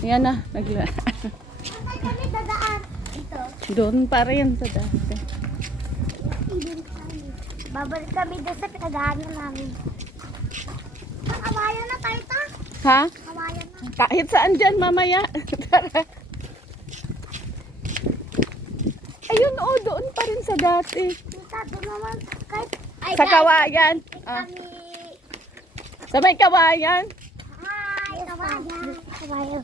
Yan na, nagla. Saan kami dadaan? Ito. Doon pa rin sa dati. Babalik kami doon sa pinagdaanan namin. Kawayan na tayo ta. Ha? Kawayan na. Kahit saan dyan mamaya. Tara. Ayun o, doon pa rin sa dati. Tita, doon naman. Kahit, Sa kawayan. Ah. kami. Sa may kawayan. Hi, kawayan. Kawayan.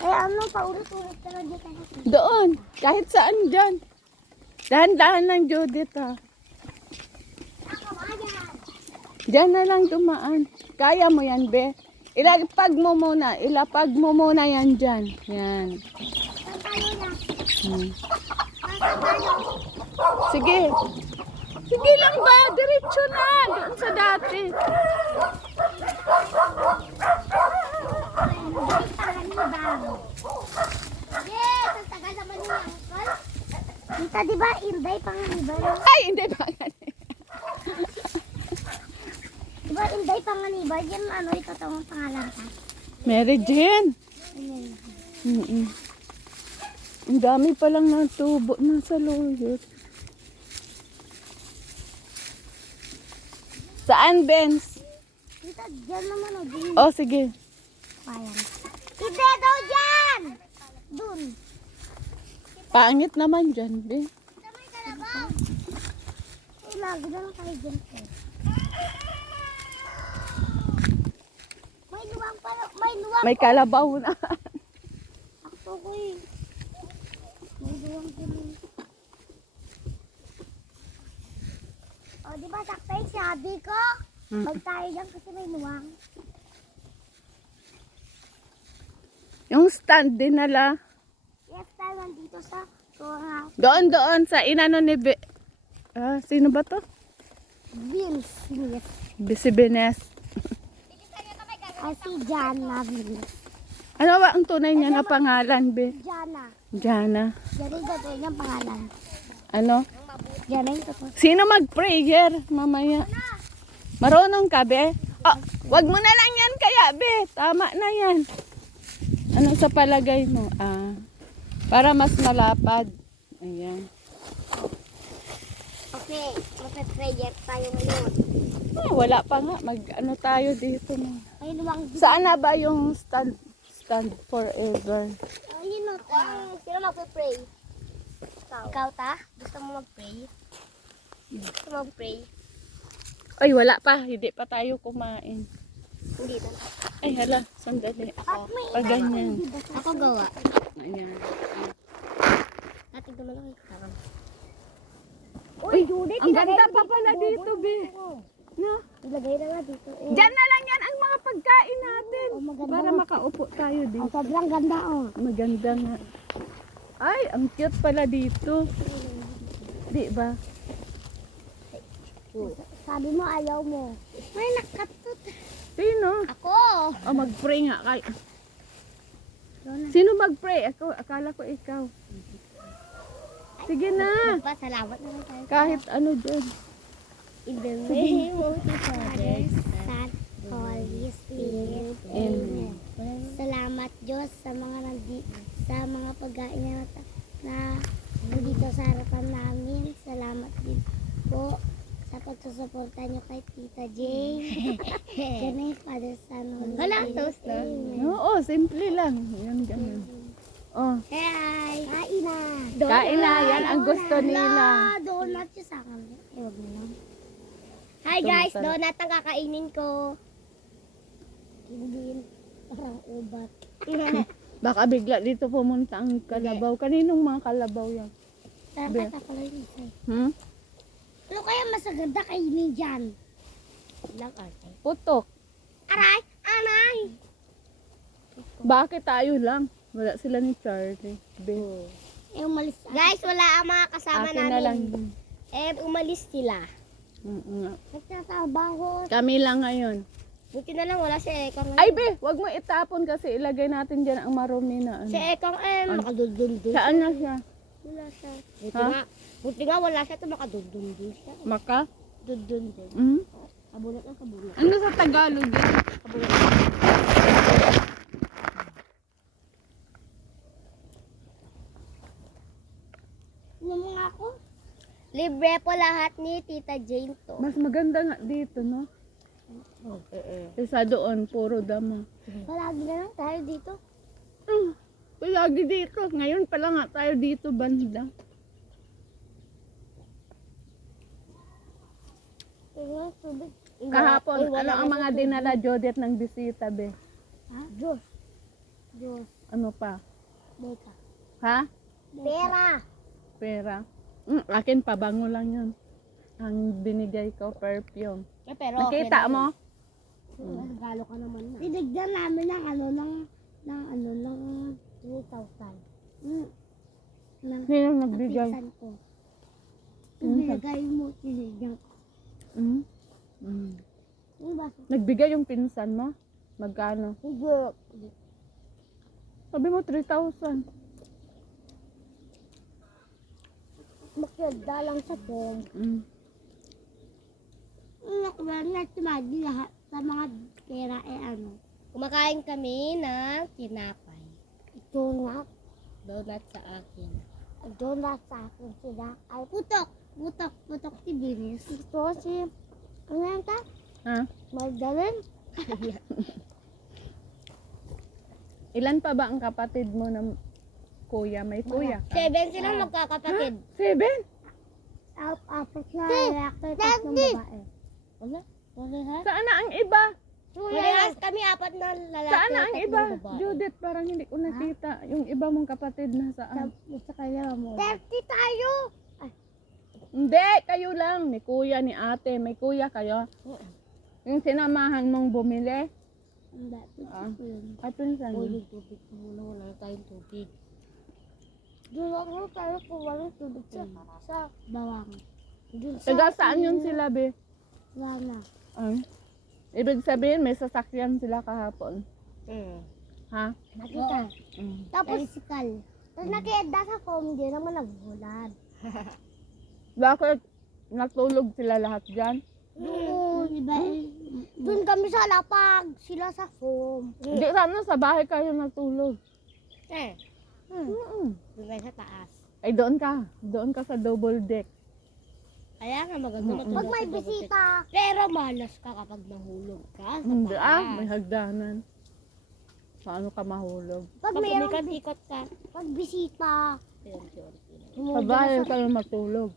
Ay, ano, paulit-ulit ka lang dito. Doon. Kahit saan dyan. Dahan-dahan lang, Judith, ha. Kawayan. Diyan na lang dumaan. Kaya mo yan, be. Ilapag mo muna. Ilapag mo muna yan dyan. Yan. Saan tayo na? Hmm. Saan tayo? Sige. Sige lang ba? Diretso na. Doon sa dati. Yes, ang tagal naman yung angkol. Tita, di ba, Inday Panganiban? Ay, hindi pa. Di ba, Inday Panganiban? Yan, ano, ito itong pangalan ka? Mary Jane. Ayan. Mm-mm. Ang dami palang natubo na sa luyot. Saan, Benz? Tita, dyan naman, o, dyan. Oh, sige. Ayan. Hindi daw dyan! Dun. Pangit naman dyan, be. May kalabaw. Ay, lagi na lang tayo dyan. May luwang pala. May luwang. May kalabaw na. Ako ko eh. May luwang din. O, di ba saktay sabi ko? Huwag tayo dyan kasi may luwang. Yung stand din nala. Yes, tayo nandito sa Tora Doon sa inano ni Be. Ah, sino ba to? Vince. Yes. Si Benes. Ay, si Jana Vince. Ano ba ang tunay niya na pangalan, Be? Jana. Jana. Jana yung totoo niyang pangalan. Ano? Jana yung totoo. Sino mag-prayer mamaya? Marunong ka, Be? Oh, wag mo na lang yan kaya, Be. Tama na yan. Ano sa palagay mo? Ah, para mas malapad. Ayan. Okay, magpe-prayer tayo ngayon. Ah, wala pa nga. Mag-ano tayo dito mo. Ay, luwang. Saan na ba yung stand forever? Ayun o. Sino magpe-pray? Ikaw ta? Gusto mo mag-pray? Gusto mo mag-pray? Ay, wala pa. Hindi pa tayo kumain. Hindi na. Ay, hala. Sandali. At may Pag ganyan. Ako gawa. Ayan. Ating naman ako ikaw. Uy, ang ganda pa pala dito, Be. No? Ilagay na nga dito. Eh. Diyan na lang yan ang mga pagkain natin. Oh, maganda Para nga. makaupo tayo Oh, dito. sobrang ganda oh. Maganda nga. Ay, ang cute pala dito. Di ba? Sabi mo ayaw mo. May nakatut. Sino? Ako. Oh, mag-pray nga. Dona. Sino mag-pray? Ako, akala ko ikaw. Sige na. Salamat naman tayo. Kahit ano dyan. In the name of the Father, Son, Holy Spirit. Amen. Salamat Diyos sa mga sa mga pagkain na nandito sa harapan namin. Salamat din po sa pagsusuporta niyo kay Tita Jane. Ganun, Father, Son, Holy Spirit. Amen. Oo, simple lang. Yan, ganun. Oh, Hey! Kain na! kain na. Yan ang gusto nila. Donut yung sa akin. Eh, wag mo lang. Hi guys! Donut ang kakainin ko. Hindi. Parang ubat. Baka bigla dito pumunta ang kalabaw. Kaninong mga kalabaw yan? Tara, pala yung isa. Hmm? Ano kaya mas maganda kainin dyan? Lang arte. Putok. Aray! Anay! Bakit tayo lang? Wala sila ni Charlie. Be. Eh, umalis. Guys, wala ang mga kasama Akin na lang. umalis sila. Nga. Nagtatrabaho. Kami lang ngayon. Buti na lang wala si Ekang. Ay, Be, wag mo itapon kasi ilagay natin dyan ang marumi na ano. Si Ekang makadundundun. Saan na siya? Wala siya. Ha? Buti nga wala siya, makadundundun siya. Maka? Dundundun. Hmm? Kabunot ang kabunot. Ano sa Tagalog yun? Kabunot. ako. Libre po lahat ni Tita Jane to. Mas maganda nga dito, no? Kaysa doon, puro damo. Palagi na lang tayo dito. Lagi dito. Ngayon pala nga tayo dito, banda. Tingnan, tubig. Kahapon, ano ang mga dinala Jodette ng bisita, be? Ha? Diyos. Diyos. Ano pa? Deka. Ha? Pera. Pera. Akin, pabango lang yun. Ang binigay ko, perfume. Pero Nakita mo? Regalo ka naman na. Dinigdan namin ng ng 3,000. Sino nagbigay? Pinsan ko. Ibigay mo, tinigyan ko. Mm. Yung baso. Nagbigay yung pinsan mo? Magkano? Hindi. Sabi mo 3,000. Magkada lang sa phone. Nakuha na tumagi lahat sa mga pera Kumakain kami ng tinapay. Donut. Donut sa akin. Donut sa akin sila. Ay, putok. Putok si Binis. Ito si, ano yan ta? Ha? Magdalene. Ilan pa ba ang kapatid mo ng kuya? May kuya ka? 7 sila magkakapatid. 7? Apat na lalaki, tatlong babae. Wala ha? Saan na ang iba? Parehas kami apat na lalaki. Saan na ang tatlong iba? babae. Judith, parang hindi ko nakita. Yung iba mong kapatid na saan? Sa kanya mo. 30 tayo! Hindi, kayo lang. Ni kuya, ni ate. May kuya kayo. Yung sinamahan mong bumili. Hindi. Ay, pinsan. Yung tubig muna. Wala na tayong tubig. Doon ako tayo kung walang tubig sa bawang. Taga saan yun sila, be? Wala na. Ay. Ibig sabihin, may sasakyan sila kahapon. Ha? Nakita. Tapos, tapos nakita sa phone, hindi naman nagbulan. Bakit natulog sila lahat dyan? Doon, iba doon kami sa lapag, sila sa foam. Hindi, sana sa bahay kayo natulog. Doon kayo sa taas. Ay, doon ka. Doon ka sa double deck. Kaya nga maganda matulog. Pag may bisita. Pero malas ka kapag nahulog ka sa Hindi, taas. may hagdanan. Paano ka mahulog? Pag may ikot ka. Pag bisita. Sa bahay kayo matulog.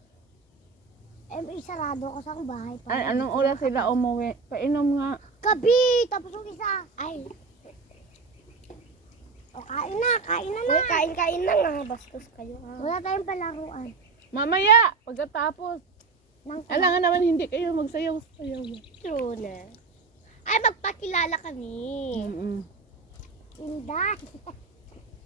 Isarado ko sa bahay. Ay, anong oras sila umuwi? Painom nga. Gabi! Tapos yung isa. Ay. O, kain na na. Uy, kain na nga. Bastos kayo. Wala tayong palaruan. Mamaya, pagkatapos. Alam nga naman hindi kayo magsayaw-sayaw. True na. Ay, magpakilala kami. Inday.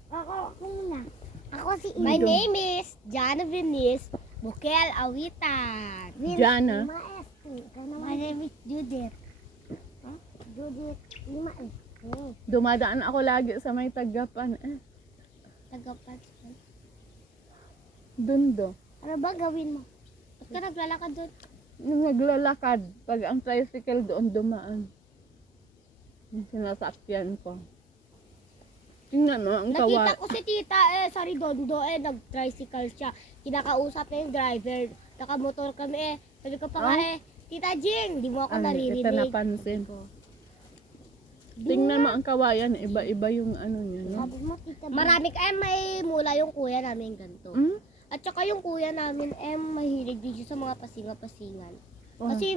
Ako muna. Ako si Inday. My name is Jana Venice Bukel Awitan. Jana? My name is Judith. Judith Lima Dumadaan ako lagi sa may Tagapan. Tagapan. Dundo. Ano ba gawin mo? Ba't ka naglalakad doon? Nung naglalakad, pag ang tricycle doon dumaan. Yung sinasakyan ko. Tingnan mo, ang Nakita ko si tita sa Redondo nag-tricycle siya. Kinakausap na yung driver. Nakamotor kami Sabi ko pa nga Tita Jing, di mo ako naririnig. Kita napansin. Tingnan mo ang kawayan, iba-iba yung ano niya, no? Sabi mo, tita. Marami may mula yung kuya namin ganito. At saka yung kuya namin mahilig din siya sa mga pasinga-pasingan. Kasi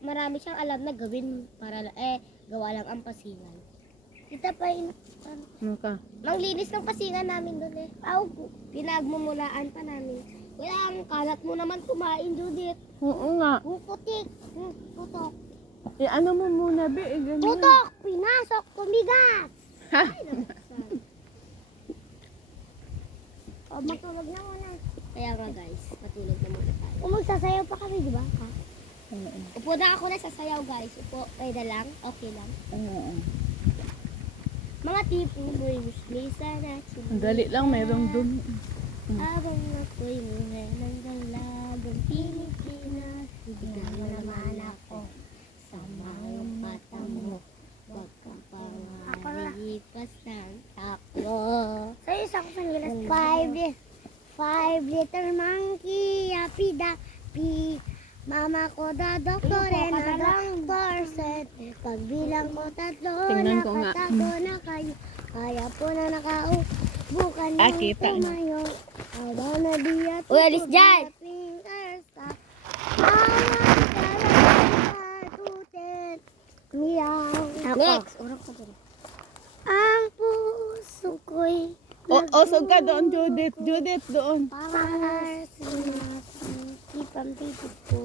marami siyang alam na gawin para gawa lang ang pasingan. Kita pa manglinis ng pasingan namin doon pinagmumulaan pa namin. Wala ang kalat mo naman kumain, Judith. Oo nga. Putik. Putok. Ano mo muna, be? Ganyan. Putok! Pinasok! Tumigas! Ay, nabuksan. Matulog na muna. Kaya nga guys, matulog na muna tayo. Magsasayaw pa kami, di ba? Upo na ako na sasayaw guys. Upo, pwede na lang? Okay lang? Mga tipo mo'y musli sana. Ang dali lang, mayroong dun. Abang ako'y muhe ng dalagang Pilipinas. Ikaw naman ako sa mga mata mo. Huwag kang pangalipas ng takbo. Sa'yo isa ko sa ngilas. 5 little monkey, happy dappy. Mama ko da doktor na doktor said. Pagbilang ko 3, Tingnan ko nga. nakatago na kayo. Kaya po na nakaupo ka na Kita na. tumayo. Aba na diya Uy, alis dyan! Meow. Next. Urang ko dyan. Ang puso ko'y Usog ka doon, Judith. Judith, doon.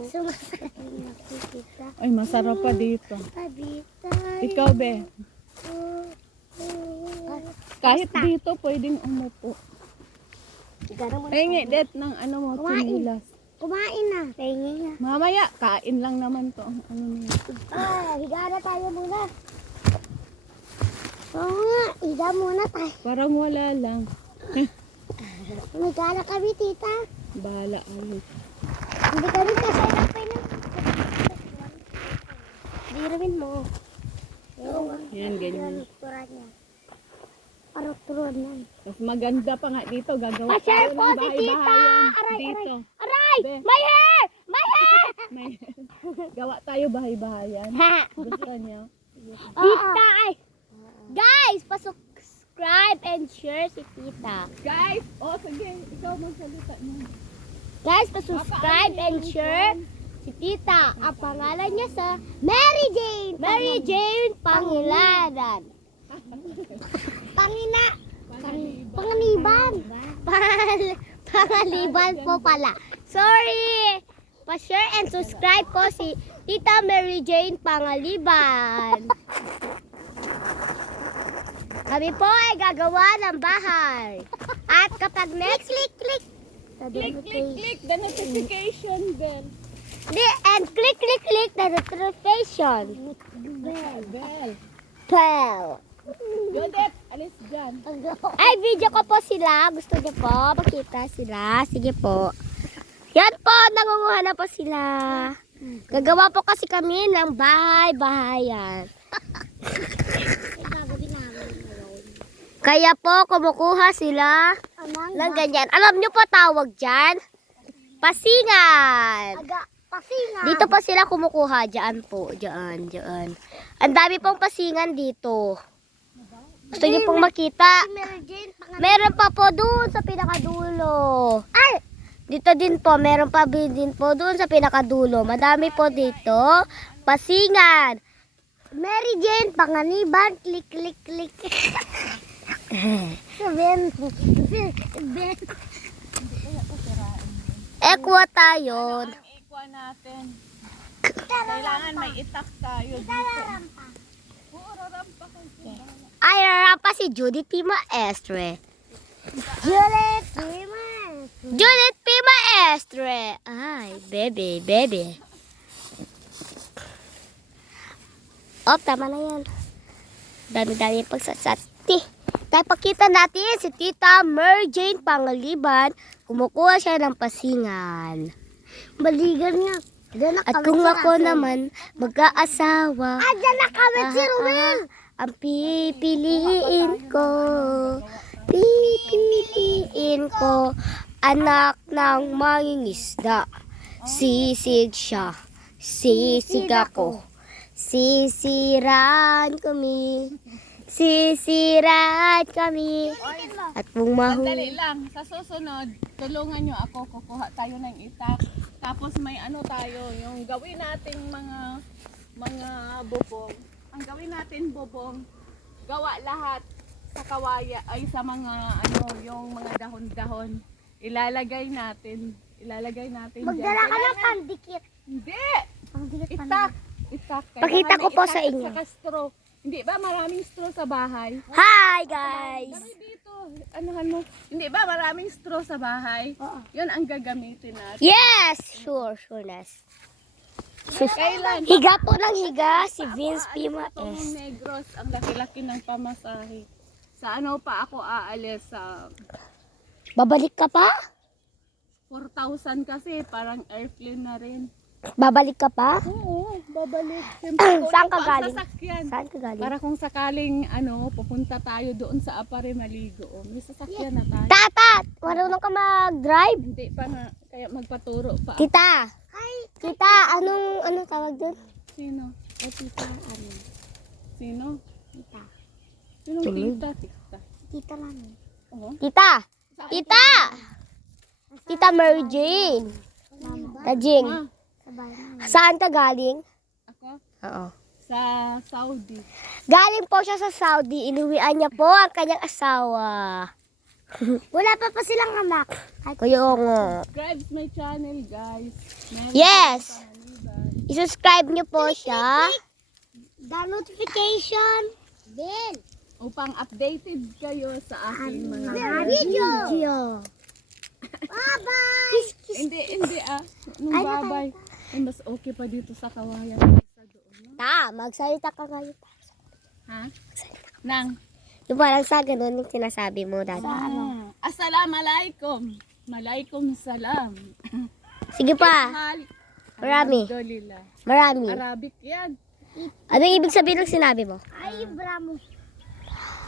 Sumasakit nakikita. Ay, masarap pa dito. Tabi tayo. Ikaw, be. Kahit dito, pwedeng umupo. Hingi, det ng ano mo, Kumain. chinilas. Kumain na. Tingin na. Mamaya, kain lang naman to. Ang ano na yun. Ay, higa na tayo muna. Oo nga, higa muna tayo. Parang wala lang. Higa na kami, tita. Bahala kayo. Hindi kami kasay na pa na. Diramin mo. Oo nga. Yan, ganyan. Turan niya. Parang turan na. Mas maganda pa nga dito. Gagawa Pa-share tayo po ng si tita! bahay-bahayan Aray, dito. Aray! Be. My hair! My hair! May, gawa tayo bahay-bahayan. Gusto niyo? Tita ay! Guys, pa-subscribe and share si tita. Guys! Oh, sige. Ikaw magsalita mo. Guys, pa-subscribe and share si tita. Ang pangalan niya sa Mary Jane. Mary Jane Pangilaran. Panganiban. Pangaliban po pala. Sorry. Pa-share and subscribe po si Tita Mary Jane Pangaliban. Kami po ay gagawa ng bahay. At kapag next click Click the notification bell. and click the notification Bell. bell. Judith, alis dyan. Ay, video ko po sila. Gusto niyo po makita sila. Sige po. Yan po, nangunguha na po sila. Gagawa po kasi kami ng bahay-bahayan. Kaya po, kumukuha sila ng ganyan. Alam niyo po tawag dyan? Pasingan. Pasingan. Dito po sila kumukuha. Diyan po. Diyan. Ang dami pong pasingan dito. Gusto niyo pong makita? Meron pa po doon sa pinakadulo. Ay! Dito din po. Meron pa din po doon sa pinakadulo. Madami po dito. Pasingan. Mary Jane, Panganiban, click. Ekwa tayo. Ang ikwa natin. Kailangan may itak tayo dito. Oo, rarampa kayo. Ay, rarapa si Judith P. Maestre. Judith P. Maestre. Ay, baby. Oh, tama na yan. Dami-dami pagsasati. Tayo pakita natin si Tita Mary Jane Pangaliban. Kumukuha siya ng pasingan. Baligan niya. At kung ako naman mag-aasawa. Diyan na kami si Ruel. Ang pipiliin ko, anak ng mangingisda. Sisig siya, sisig ako. Sisiraan kami. At kung Sandali lang. Sa susunod, tulungan nyo ako. Kukuha tayo ng itak. Tapos may ano tayo, yung gawin nating mga bubong. Ang gawin natin bubong, gawa lahat sa kawaya, ay sa mga ano, yung mga dahon-dahon. Ilalagay natin Magdala ka ng dyan. pandikit. Hindi! Pandikit. Itak. Pakita ko Kailangan po may sa itak at inyo. saka straw. Hindi ba maraming straw sa bahay? Hi guys! Bari dito, anuhan mo. Hindi ba maraming straw sa bahay? Oo. Yun ang gagamitin natin. Yes! Sureness. Kailan? Higa po ng higa si Vince P. Itong Maes. Negros, ang laki-laki ng pamasahe. Sa ano pa ako aalis? Sa Babalik ka pa? 4,000 kasi, parang airplane na rin. Babalik ka pa? Oo. babalik. Siyempre, Saan kunin ka ko ang galing? sasakyan. Saan ka galing? Para kung sakaling pupunta tayo doon sa Apare maligo. Oh, may sasakyan na tayo. Tatat! Marunong ka mag-drive? Hindi pa nga, kaya magpaturo pa. ako. Tita! Tita, anong tawag dun? Sino? Tita, ano? Sino? Tita. Sinong Tuloy. tita? Tita namin. Oo. Tita! Tita! Tita Mary Jane. Tajing. Ma, Saan ka galing? ako? Oo. Sa Saudi. Galing po siya sa Saudi. Inuwian niya po ang kanyang asawa. Wala pa silang anak. Kaya nga. Subscribe my channel, guys. Meron Yes! tayong pangaliban. I-subscribe niyo po siya. The notification bell. Upang updated kayo sa aking mga Video. Bye-bye. Hindi Nung babay. Mas okay pa dito sa kawayan kaysa doon. No? Magsalita ka ngayon. Ha? Nang? Yung parang sa ganun yung sinasabi mo dati. Assalamualaikum. Malaikum salam. Sige pa. Mahal. Marami. Alhamdulillah. Marami. Arabic yan. Ano yung ibig sabihin ng sinabi mo? Ay, bravo.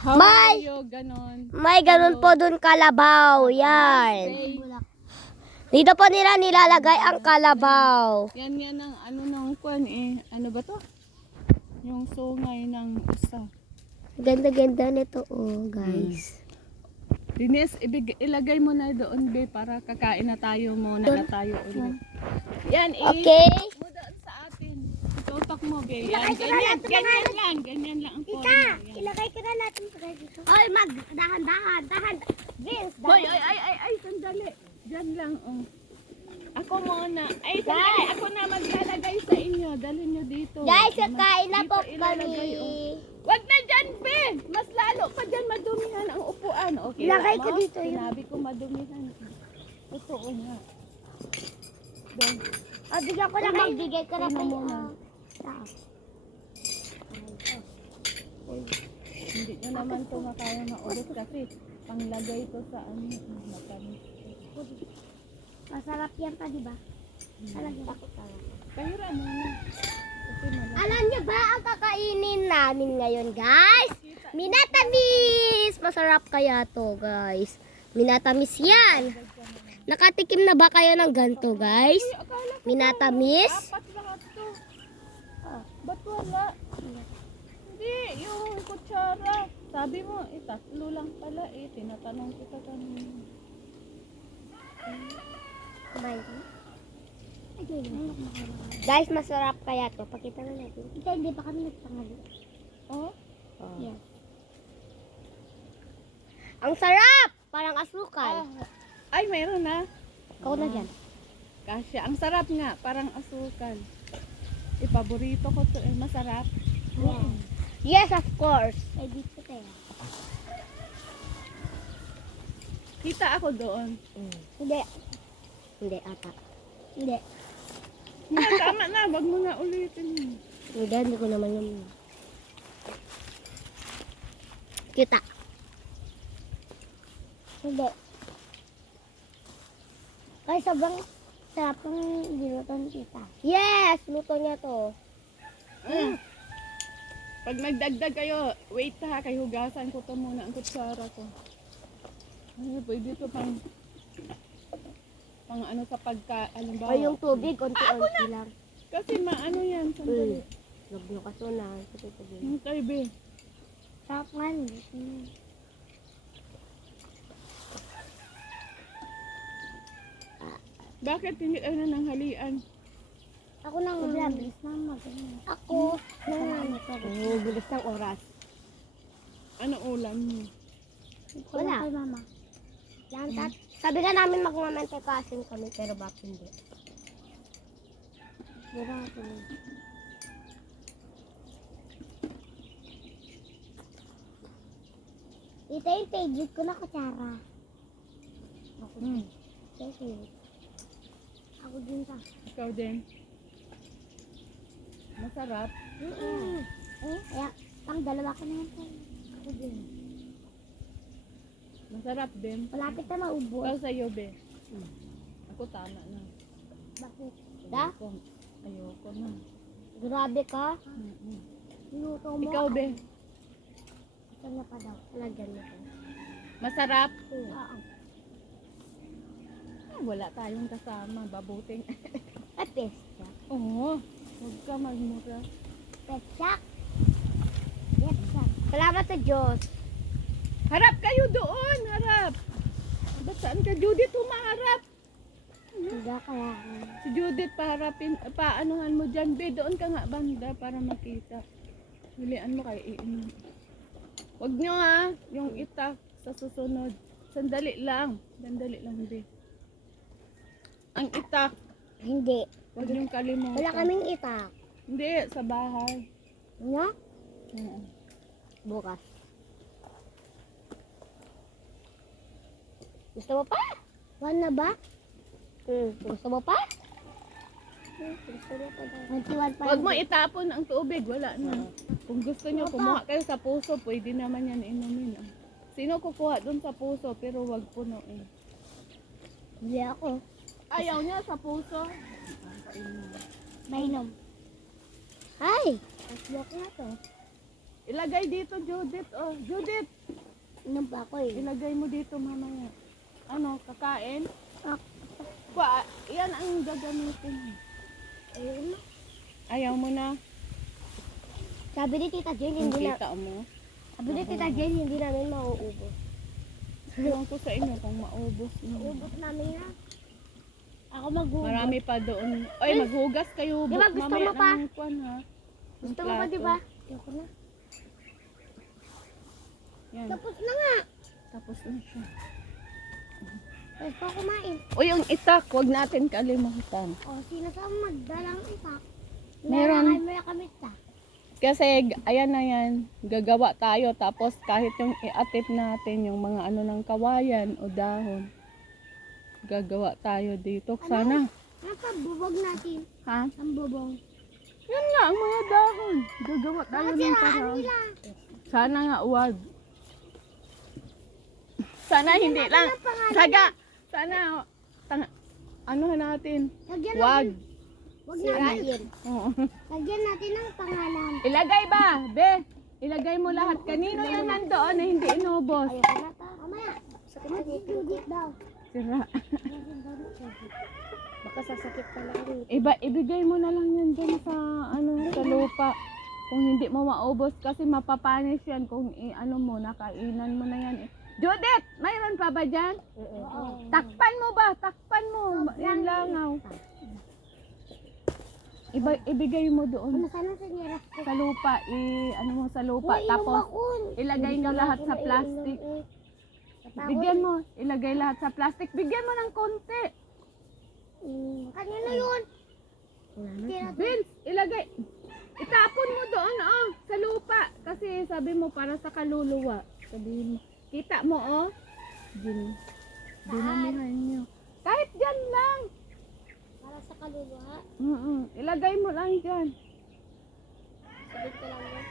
How May- are you? Ganon. May ganun po dun kalabaw. Yan. Say, Dito po nila nilalagay ang kalabaw. yan ang ng kwan eh. Ano ba to? Yung sungay ng isa. Ganda-ganda nito guys. Dinis, ilagay mo na doon be para kakain na tayo muna na tayo ulit. Yan Okay. mo doon sa atin. Itutok mo be. Yan, ganyan lang ang forma. Yan. Ilagay ko na natin dito. Oy, dahan. Vince, Ay, sandali. Diyan lang, oh. Ako muna. Ay, sandali. Ako na maglalagay sa inyo. Dalhin nyo dito. Guys, kakain na Dito po ilalagay, kami. oh. Wag na dyan, be! Mas lalo pa dyan madumihan ang upuan. Okay, Ilagay mo? ko dito yun. Sinabi ko madumihan. Totoo nga. Doon. Bigyan ko na magbigay ko na Tingnan kayo. muna. Hindi nyo naman ito makaya maulit kasi panglagay ko sa matamis. Masarap yan pa, di ba? Talagang ako talaga. Kahira mo na. Kasi malaki. Alam niyo ba ang kakainin namin ngayon, guys? Minatamis! Masarap kaya to, guys. Minatamis yan. Nakatikim na ba kayo ng ganito, guys? Akala ko Minatamis? apat lahat to. Ba't wala? Hindi, yung kutsara. Sabi mo, tatlo lang pala eh. Tinatanong kita kanina. Guys, masarap kaya to. Pakita na natin. Hindi pa kami nagpangali. Oh? Yes. Ang sarap! Parang asukal. Ay, mayroon na. Ikaw na dyan. Kasi ang sarap nga, parang asukal. Paborito ko to eh, masarap. Yes, of course. Ay, dito tayo. Kita ako doon. Hindi. Hindi, ata. Hindi. Hindi, tama na, wag mo na ulitin. Hindi ko naman yun. Kita. Hindi. Ay, sobrang sarap ng niluto ni tita. Yes! Luto niya to. Pag nagdagdag kayo, wait ha, kay hugasan ko to muna ang kutsara ko. Ay, pwede to pang ano sa pagka, alam ba? Ay, yung tubig, konti-konti lang. Kasi maano yan, sandali. Huwag nyo kasunan. Hintay, be. Sarap nga. Bakit hindi kayo na nanghalian? Ako nang bilis na Ako nang bilis ng oras. Ano ulam niyo? Wala. Kay mama. Lantat. Sabi nga namin magmamante kasin kami pero bakit hindi? Wala ako. Ito yung favorite ko na kutsara. Ako din. Ako din sa. Ikaw din. Masarap. Kaya, pang dalawa ko na yan. Ako din. Masarap din. Malapit na maubos. Ikaw sa'yo, be. Ako tama na. Bakit? Da? Ayoko na. Grabe ka. Luto mo. Ikaw, be. Ito na pa daw. Lagyan mo ko. Masarap? Oo. Wala tayong kasama. Babuting. At pesak. Oo. Huwag ka magmura. Pesak. Pesak. Salamat sa Diyos. Harap kayo doon. Harap. Ba't saan ka, Judith? Humaharap. Hindi kaya. Si Judith, paharapin. Paanuhan mo dyan, be. Doon ka nga banda para makita. Hulian mo kayo iinom. Huwag nyo ha. Yung itak sa susunod. Sandali lang. Sandali lang, be. Ang itak. Hindi. Huwag niyong kalimutan. Wala kaming itak. Hindi, sa bahay. Ano? Oo. Bukas. Gusto mo pa? One na ba? Gusto mo pa? Gusto mo pa daw. 21 pa. Huwag mo itapon ang tubig. Wala na. Kung gusto nyo, kumuha kayo sa puso. Pwede naman yan inumin. Ah. Sino kukuha dun sa puso pero wag punuin. Hindi ako. Ayaw niya sa puso. Mainom. Ay! Asbok na to. Ilagay dito, Judith. Oh, Judith, Inom pa ako eh. ilagay mo dito mamaya. Ano, kakain? Ah, Yan ang gagamitin. ayun na. Ayaw mo na. Sabi ni Tita Jane, Kung hindi na. kita mo. Sabi ni Tita Jane, hindi namin mauubos. Ewan ko sa inyo kung maubos na. Ubos namin na. Ako maghugas. Marami pa doon. Oy, maghugas kayo. Di ba gusto mamaya mo pa? ng kwan, ha? Gusto Ng mo pa, plato. di ba? Ayoko na. Yan. Tapos na nga. Tapos na siya. Tapos pa kumain. O yung itak, huwag natin kalimutan. O, sino sa magdalang itak? Meron. May kami ta. Kasi, ayan na yan, gagawa tayo. Tapos, kahit yung i-atip natin, yung mga ano ng kawayan o dahon, gagawa tayo dito. Sana. Ano pa, bubog natin? Ha? Ang bubong. Yun nga, ang mga dahon. Gagawa tayo ng Siraan paraan. nila. Sana nga, wag. Sana hindi natin lang. ang pangalan. Saga, sana, ano natin? Lagyan Wag. natin. Wag natin. Oo. Lagyan natin ang pangalan. Ilagay ba, be? Ilagay mo lahat. Kanino yan nandoon na hindi inubos? Ayoko na ta. Mamaya. Sakit na dito. Judith daw. Sira. Baka sasakit pala rin. Ibigay mo na lang yan dyan sa, sa lupa. Kung hindi mo maubos kasi mapapanis yan kung ano mo, nakainan mo na yan. Judith, mayroon pa ba dyan? Oo. Takpan mo ba? Takpan mo. Yan langaw. Ibigay mo doon Ano sana sa niras ko? sa lupa. Ano mo sa lupa. Tapos, ilagay mo lahat sa plastic. Bigyan mo. Ilagay lahat sa plastic. Bigyan mo ng konti. Kanya na yun. Vince, ilagay. Itapon mo doon, sa lupa. Kasi sabi mo, para sa kaluluwa. Sabihin mo. Kita mo, dinamihan nyo. Kahit dyan lang. Para sa kaluluwa. Ilagay mo lang dyan. Sabihin ko lang yun.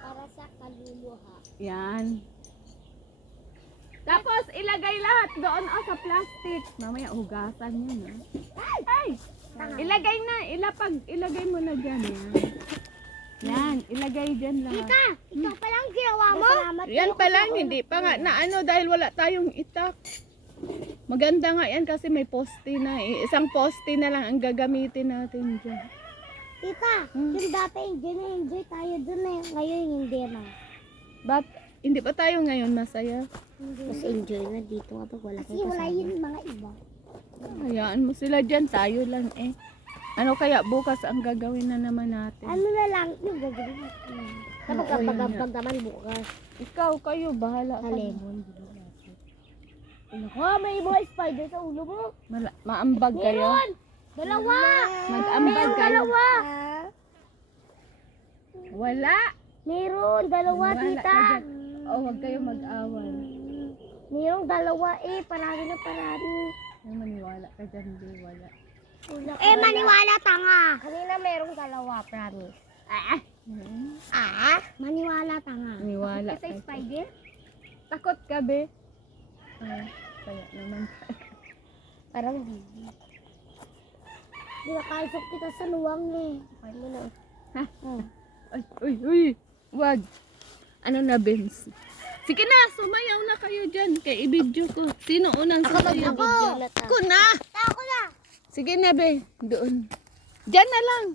Para sa kaluluwa. Yan. Tapos, ilagay lahat doon, sa plastic. Mamaya, hugasan yun, Ay! Ilagay na, ilagay mo na dyan, Yan, ilagay dyan lahat. Tita, ito pa lang ginawa mo? Salamat Yan pa lang, hindi pa nga na dahil wala tayong itak. Maganda nga yan kasi may poste na. Isang poste na lang ang gagamitin natin dyan. Tita, yung dati enjoy tayo dun eh. Ngayon hindi na. But, hindi pa tayo ngayon masaya? Mas enjoy na dito kapag wala kayo kasama. Kasi wala yun mga iba. Hayaan mo sila dyan, tayo lang Ano kaya bukas ang gagawin na naman natin? Ano na lang yung gagawin natin. Kapag Oo, yun kapag naman bukas. Ikaw, kayo, bahala ka. Alin? Ako, may mga spider sa ulo mo. Maambag kayo? Meron! Dalawa! Mag-ambag Meron kayo? dalawa! Wala! Meron dalawa, Wala tita. ka dyan. Huwag kayo mag-awal. Merong dalawa parami na parami. Ay, maniwala ka dyan, di wala. Maniwala tanga. Kanina merong dalawa, promise. Maniwala tanga. Maniwala Kasi ka. spider? Takot ka, be? Kaya naman. Parang hindi. Di nakaisok kita sa luwang eh. Ay mo na. Ha? Ay, uy, uy. Wag. Ano na, Benz? Sige na, sumayaw na kayo dyan. Kay i-video ko. Sino unang sumayaw? Ako na. Ako na. Sige na, be. Doon. Diyan na lang.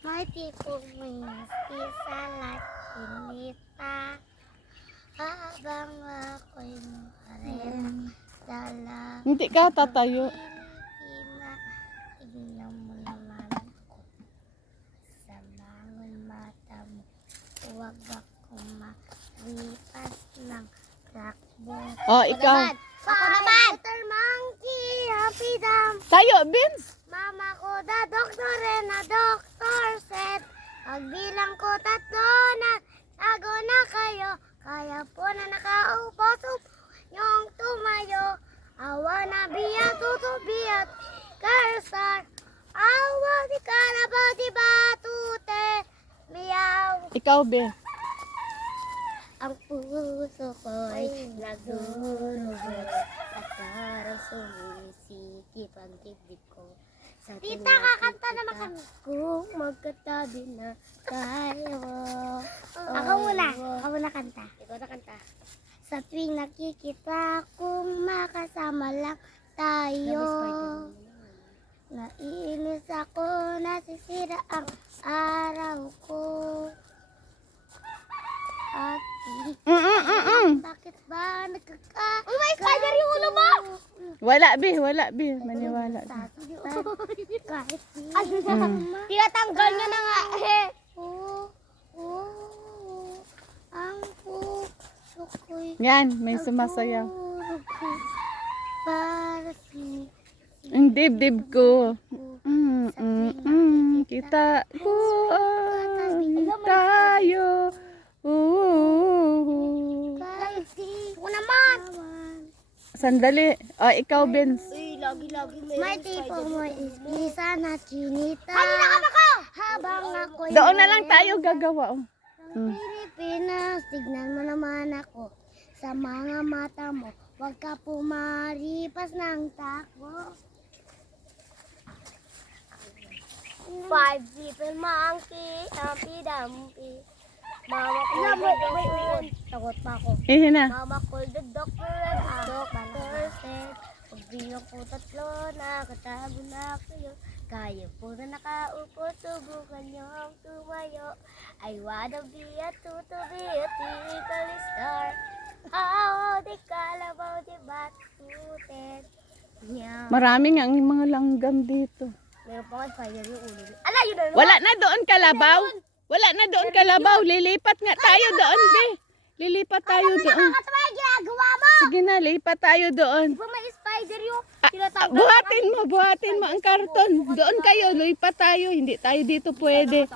May tipong misti sa lakinita. Habang ako'y maring dala. Hindi ka tatayo. Pilipina, tignan mo naman ako. Sa bangon mata mo, huwag akong maripas ng takbo. Oh, ikaw. Ako naman! Little monkey, happy dam. Tayo, Benz. Mama ko the doctor and the doctor said, pagbilang ko 3 na tago na kayo. Kaya po na nakaupo, yung tumayo. I wanna be a tutu, be a cursor. I want the calabaw, di batute. Meow. Ikaw, be. Ang puso ko'y nagdurugo at parang sumisikip ang dibdib ko. Tita, kakanta naman kami. Kung magkatabi na tayo. Ako muna. Ako muna kanta. Ikaw na kanta. Sa tuwing nakikita kung makasama lang tayo. Naiinis ako, nasisira ang araw ko. At bakit ba oh, may spider yung ulo mo! Wala, be. Wala, be. Maniwala. Kahit tinatanggal niya na nga eh. Ang puso ko'y Yan, may sumasayaw. para si Ang dibdib ko. Kita ko tayo. kahit di ko naman. Sandali. Oh, ikaw, Benz. May tipo mo ispisa na chinita. Kanina ka habang ako'y Doon na lang tayo gagawa. Oh. Pilipinas, tignan mo naman ako sa mga mata mo. Huwag ka pumaripas ng takbo. 5 little monkey, humpy dumpy. Mama ko takot pa ako. Eh, na. Mama called the doctor and the doctor said, pagbilang ko 3 na katago na kayo. Kaya po na nakaupo, subukan niyong tumayo. I wanna be a tutu, be a tickle star. Oh, di kalabaw, di batutin. Yeah. Maraming ang mga langgam dito. Meron pa nga spider yung ulo. Ala, yun na. Wala na doon kalabaw. Wala na doon kalabaw. Lilipat nga tayo doon, be. Lilipat tayo doon. Nakakatawa yung ginagawa mo. Sige na, lipat tayo doon. Di ba may spider yung Buhatin mo ang karton. Doon kayo, lipat tayo. Hindi tayo dito pwede.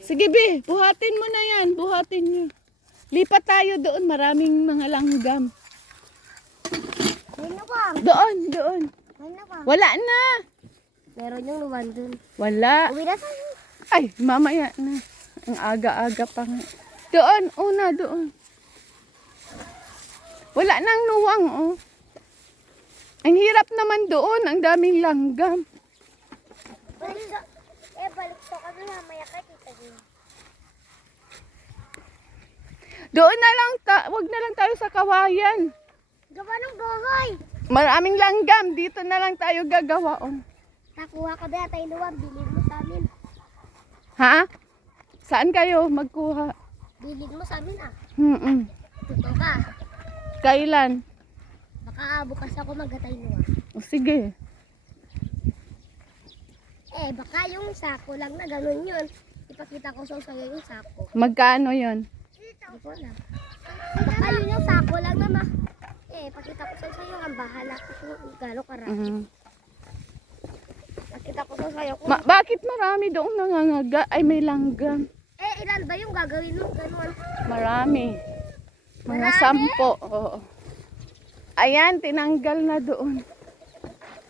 Sige, be. Buhatin mo na yan. Buhatin nyo. Lipat tayo doon. Maraming mga langgam. May nawang. Doon. May nawang. Wala na. Meron yung luwan dun. Wala. Uwi na tayo. Ay, mamaya na. Ang aga-aga pa nga. Doon. Wala nang nuwang, oh. Ang hirap naman doon. Ang daming langgam. Balik ka kami mamaya ka, tita. Doon na lang, wag na lang tayo sa kawayan. Gawa ng bahay. Maraming langgam. Dito na lang tayo gagawa, oh. Nakuha ka ba tayo luwan? Bilhin mo sa amin. Ha? Saan kayo magkuha? Bilhin mo sa amin ah. Totoo ka. Kailan? Baka bukas ako maghatay luwan. O sige. Baka yung sako lang na ganun yun. Ipakita ko sa sa'yo yung sako. Magkano yon? Hindi ko na. Baka yun yung sako lang na pakita ko sa sa'yo. Ang bahala ko kung gano'ng karami. Pakita ko sa sa'yo kung... Bakit marami doon nangangaga? Ay, may langgam. Ilan ba yung gagawin mo? Ganun. Marami. Mga Marami? 10. Oo. Ayan, tinanggal na doon.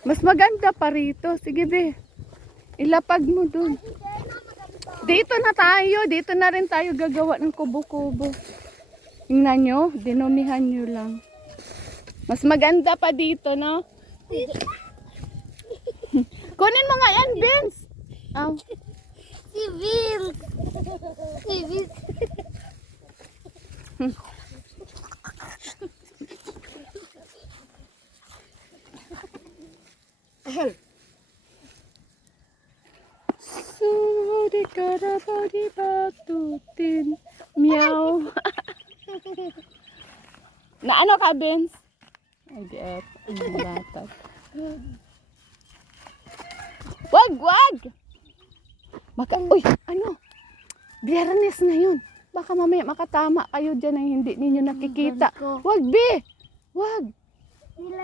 Mas maganda pa rito. Sige, be. Ilapag mo doon. Dito na tayo. Dito na rin tayo gagawa ng kubo-kubo. Tingnan nyo. Dinumihan nyo lang. Mas maganda pa dito, no? Kunin mo nga yan, Vince. Aw. Si Vince. Si Vince. Sudi kada body batutin. Meow. Na ano ka, Vince? Ay, di at. Ang batag. Wag! Uy, ano? Biyernes na yun. Baka mamaya makatama kayo dyan na hindi ninyo nakikita. Wag, Bi! Wag!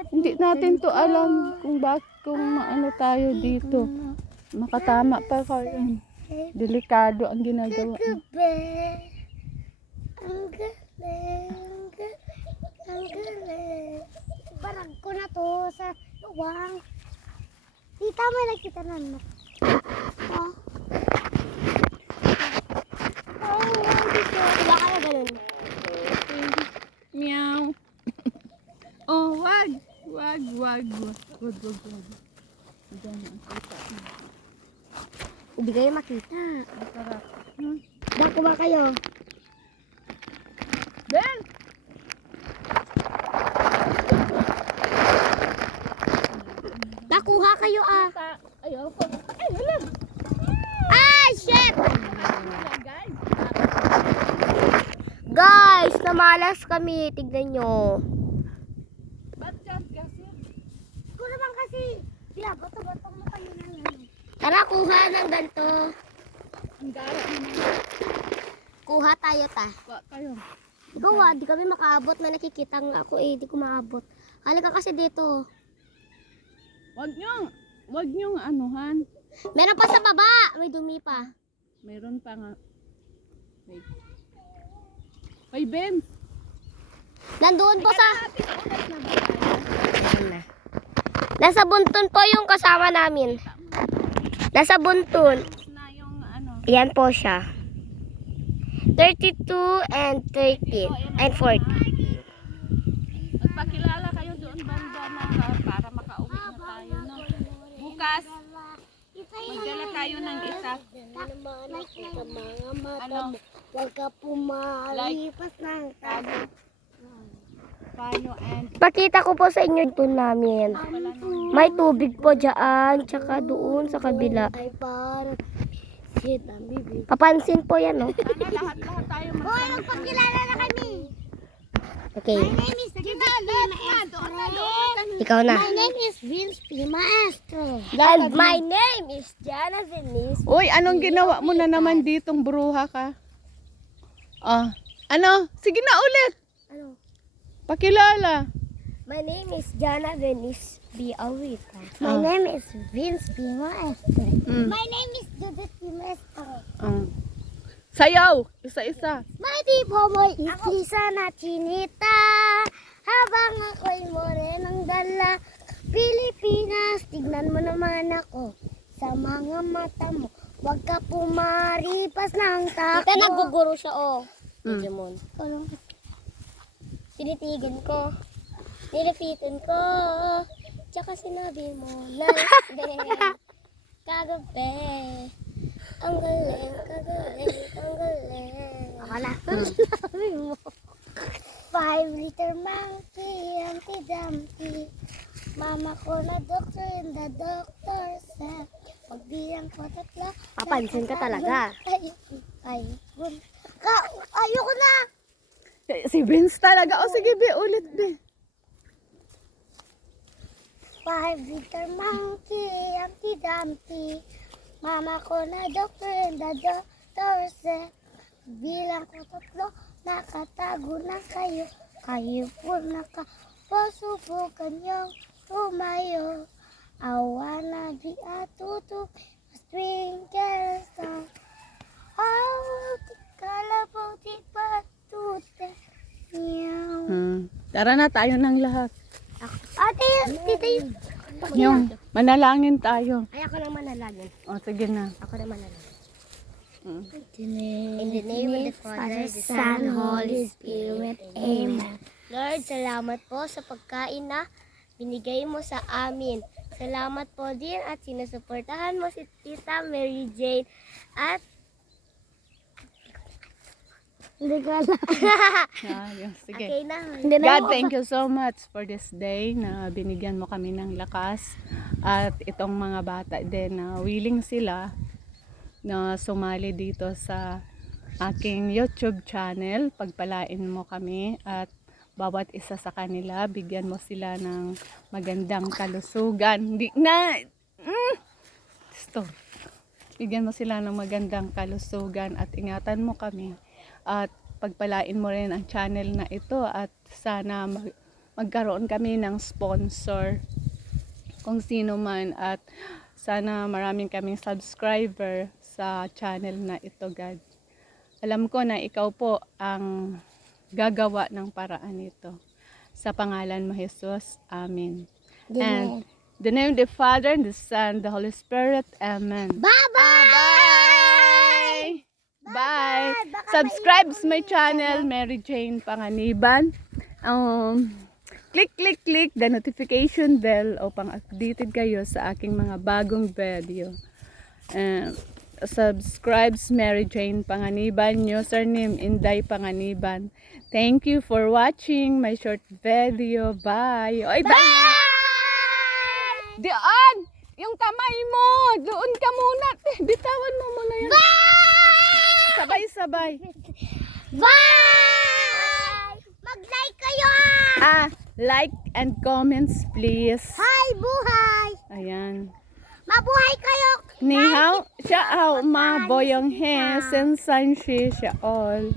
Hindi natin to alam kung maano tayo dito. Makatama pa kayo. Delikado ang ginagawa. Ang galing. Ang galing. Barang ko na to sa luwang. Tita, may nakita na no? Oh. Wala kaya ganun. Meow. Oh, wag. Wag. Diyan ang kita. Hindi kayo makita. Masarap. Dako ba kayo? Ben! Nakuha kayo ah. Ayaw ko. Ay, wala. Ah, shit! Guys. Guys, namalas kami. Tignan nyo. Ba't dyan kasi? Ko naman kasi. Bato-bato mo kayo na yan. Tara, kuha ng ganito. Ang gara naman. Kuha tayo ta. Wa kayo. Ikaw ah, di kami makaabot. May nakikita nga ako eh, di ko maabot. Halika kasi dito. Wag niyong anuhan. Meron pa sa baba. May dumi pa. Meron pa nga. Wait. Hoy, Ben. Nandoon po sa... Nasa Buntun po yung kasama namin. Nasa Buntun. Na yung ano. Yan po siya. 32 and 13 and 40. Magpakilala kayo doon banda na para makauwi na tayo. No? Bukas, magdala tayo ng isa. Ano? Huwag ka pumalipas ng Paano and Pakita ko po sa inyo ito namin. May tubig po dyan, tsaka doon sa kabila. Ay parang shit ang bibig. Papansin po yan, no? sana lahat tayo Magpakilala na kami. Okay. My name is Ikaw na. My name is Vince P. Maestro. And my name is Jana Venice. Uy, anong ginawa mo na naman ditong bruha ka? Ano? Sige na ulit. Ano? Pakilala. My name is Jana Venice B. Awita. My name is Vince P. Maestro. My name is Judith P. Maestro. Sayaw. Isa-isa. May di po mo'y isa na chinita. Habang ako'y morenang dala. Pilipinas, tignan mo naman ako. Sa mga mata mo, huwag ka pumaripas ng tako. Ito naguguro siya, oh. Digimon. Tinitigan ko. Nirepitin ko. Tsaka sinabi mo, lasbe. Kagabi. Ang galing, kagaling, ang galing. Ako na. Sabi mo. 5-liter monkey, Humpty Dumpty. Mama ko na doctor and the doctor said, pagbilang ko tatlo. Papansin ka talaga. Ayoko na. Si Vince talaga. O sige, Bi. Ulit, Bi. 5-liter monkey, Humpty Dumpty. Mama ko na doctor and the doctor said, bilang ko tatlo, nakatago na kayo. Kayo po nakapasubukan niyong tumayo. I wanna be a tutu, a twinkle star. Oh, kalabaw di patute. Tara na tayo ng lahat. Ate, tita Yung manalangin tayo. Ay, ako lang manalangin. O, sige na. Ako na manalangin. In the name of the Father, the Son, Holy Spirit. Amen. Lord, salamat po sa pagkain na binigay mo sa amin. Salamat po din at sinusuportahan mo si Tita Mary Jane at hindi ko alam. Sige. Okay na. God, thank you so much for this day na binigyan mo kami ng lakas at itong mga bata din na willing sila na sumali dito sa aking YouTube channel. Pagpalain mo kami at bawat isa sa kanila, bigyan mo sila ng magandang kalusugan. Bigyan mo sila ng magandang kalusugan at ingatan mo kami. At pagpalain mo rin ang channel na ito at sana magkaroon kami ng sponsor kung sino man at sana maraming kaming subscriber sa channel na ito, God. Alam ko na ikaw po ang gagawa ng paraan nito. Sa pangalan mo, Jesus. Amen. And the name of the Father, and the Son, the Holy Spirit. Amen. Bye-bye! Bye! Subscribe sa my channel, Mary Jane Panganiban. Click the notification bell upang updated kayo sa aking mga bagong video. Subscribe sa Mary Jane Panganiban, username Inday Panganiban. Thank you for watching my short video. Bye! Oy, bye! Diyan! Yung kamay mo! Doon ka muna. Bitawan mo muna yan. Bye! Sabay-sabay. Bye! Mag-like kayo! Like and comments please. Hi, buhay! Ayan. Mabuhay kayo! Ni hao, siya hao ma boyong he, sen san shi siya all.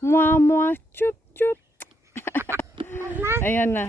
Mua mua chup chup. Ayan na.